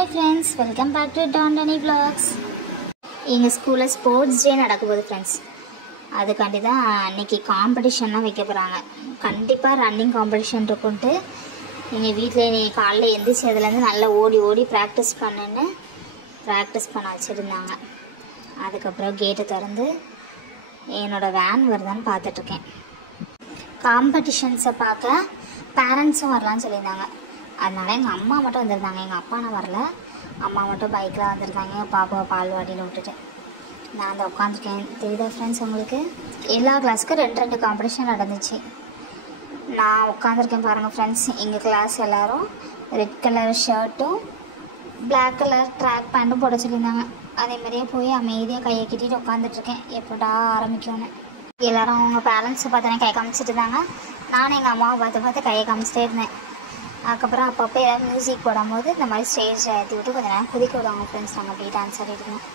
Hi friends, welcome back to Don Danny Vlogs. எங்கள் ஸ்கூலில் sports day நடக்க போகுது ஃப்ரெண்ட்ஸ். அதுக்காண்டி தான் அன்றைக்கி காம்படிஷன்லாம் வைக்க போகிறாங்க. கண்டிப்பாக ரன்னிங் காம்படிஷன் இருக்குன்ட்டு எங்கள் வீட்டில் நீ காலையில் எந்திரிச்சு அதுலேருந்து நல்லா ஓடி ஓடி ப்ராக்டிஸ் பண்ண வச்சுருந்தாங்க. அதுக்கப்புறம் கேட்டு திறந்து என்னோடய வேன் வருதான்னு பார்த்துட்ருக்கேன். காம்படிஷன்ஸை பார்க்க பேரண்ட்ஸும் வரலான்னு சொல்லியிருந்தாங்க. அதனால எங்கள் அம்மா மட்டும் வந்திருந்தாங்க. எங்கள் அப்பா நான் வரல, அம்மா மட்டும் பைக்கில் வந்திருந்தாங்க. பாப்பாவை பால்வாடியில் விட்டுட்டு நான் அந்த உட்காந்துருக்கேன். தெரியுதா ஃப்ரெண்ட்ஸ் உங்களுக்கு? எல்லா கிளாஸுக்கும் ரெண்டு காம்படிஷன் நடந்துச்சு. நான் உட்காந்துருக்கேன் பாருங்கள் ஃப்ரெண்ட்ஸ். எங்கள் கிளாஸ் எல்லோரும் ரெட் கலர் ஷர்ட்டும் பிளாக் கலர் ட்ராக் பேண்ட்டும் போட சொல்லியிருந்தாங்க. அதே மாதிரியே போய் அமைதியாக கையை கட்டிட்டு உட்காந்துட்ருக்கேன். எப்படா ஆரம்பிக்கணும்னு. எல்லோரும் அவங்க பேரண்ட்ஸை பார்த்தோன்னே கை காமிச்சிட்டு இருந்தாங்க. நானும் எங்கள் அம்மாவை பார்த்து கையை காமிச்சிட்டே இருந்தேன். அதுக்கப்புறம் அப்பப்போ ஏதாவது மியூசிக் போடும்போது இந்த மாதிரி ஸ்டேஜ் ஏற்றி விட்டு கொஞ்சம் நேரம் குதிக்க விடுவாங்க ஃப்ரெண்ட்ஸ். நாங்கள் அப்படியே டான்ஸ் ஆடிட்டு இருந்தோம்.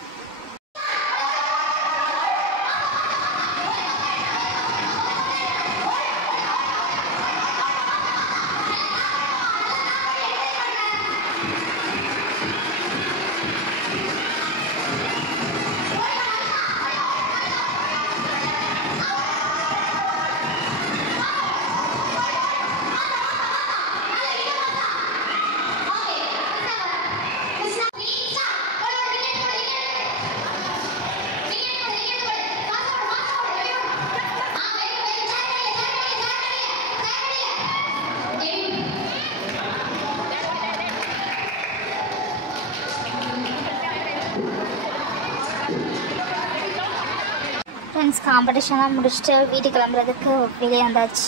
ஃப்ரெண்ட்ஸ் காம்படிஷன்லாம் முடிச்சுட்டு வீட்டுக்கு கிளம்புறதுக்கு வெளியே வந்தாச்சு.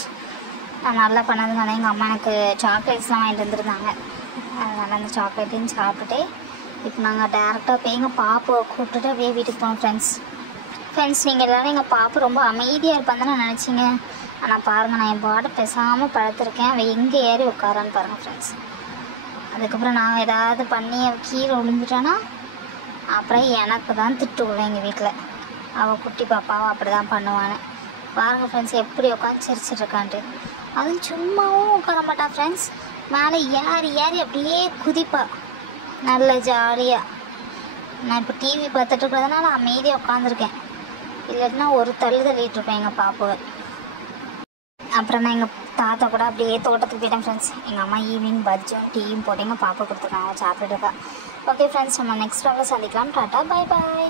நான் நல்லா பண்ணதுனால எங்கள் அம்மா எனக்கு சாக்லேட்ஸ்லாம் வாங்கிட்டு வந்துருந்தாங்க. அதனால் அந்த சாக்லேட்டையும் சாப்பிட்டுட்டு இப்போ நாங்கள் டேரெக்டாக போய் எங்கள் பாப்பாவை கூப்பிட்டுட்டு அப்படியே வீட்டுக்கு போனோம் ஃப்ரெண்ட்ஸ் நீங்கள் எல்லோரும் எங்கள் பாப்பா ரொம்ப அமைதியாக இருப்பான்னு தானே நினச்சிங்க. ஆனால் பாருங்கள், நான் என் பாட்டை பேசாமல் படுத்துருக்கேன். அவள் எங்கே ஏறி உட்காரான்னு பாருங்கள் ஃப்ரெண்ட்ஸ். அதுக்கப்புறம் நான் ஏதாவது பண்ணி அவள் கீழே விழுந்துட்டான்னா அப்புறம் எனக்கு தான் திட்டு விடுவேன் எங்கள் வீட்டில். அவள் குட்டி பாப்பாவும் அப்படி தான் பண்ணுவான்னு பாருங்கள் ஃப்ரெண்ட்ஸ். எப்படி உட்காந்து சிரிச்சிட்ருக்கான்ட்டு. அதுவும் சும்மாவும் உட்கார மாட்டான் ஃப்ரெண்ட்ஸ். மேலே ஏறி அப்படியே குதிப்பா நல்ல ஜாலியாக. நான் இப்போ டிவி பார்த்துட்டு இருக்கிறதுனால அமைதியாக உட்காந்துருக்கேன். இல்லைன்னா ஒரு தள்ளிட்டு இருப்பேன் எங்கள் பாப்பாவை. அப்புறம் நான் எங்கள் தாத்தா கூட அப்படியே தோட்டத்துக்கு போயிட்டேன் ஃப்ரெண்ட்ஸ். எங்கள் அம்மா ஈவினிங் பஜ்ஜும் டீயும் போட்டு எங்கள் பாப்பா கொடுத்துருக்காங்க, சாப்பிட்டுட்டு இருக்கா. ஓகே ஃப்ரெண்ட்ஸ், நம்ம நெக்ஸ்ட் வாங்க சந்திக்கலாம். Tata, bye bye.